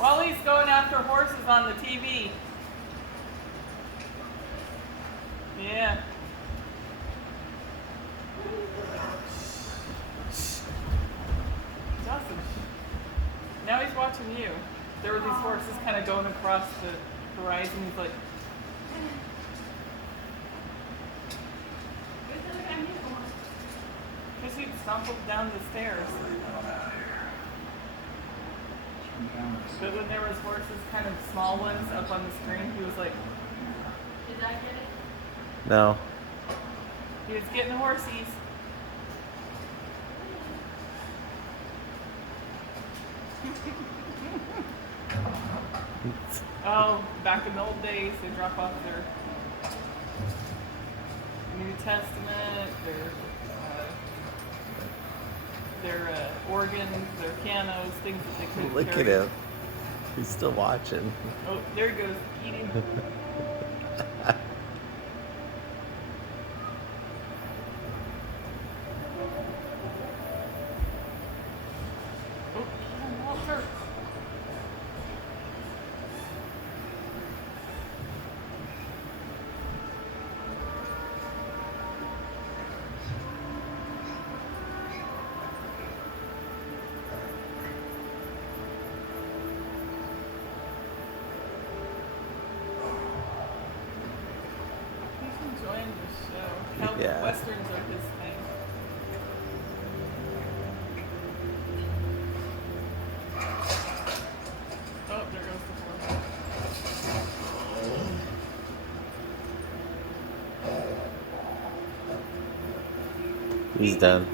Wally's going after horses on the TV. Yeah. Awesome. Now he's watching you. There were these horses kind of going across the horizon. He's like, because he stumbled down the stairs. But when there was horses, kind of small ones, up on the screen, he was like, Did I get it? No. he was getting horsies. Oh, back in the old days, they drop off their New Testament, their organs, their pianos, things that they couldn't Look carry. at him. He's still watching. Oh, there he goes, eating. Oh, Walter. He's enjoying the show. How Yeah. Westerns are his thing. Oh, there goes the horse. He's done.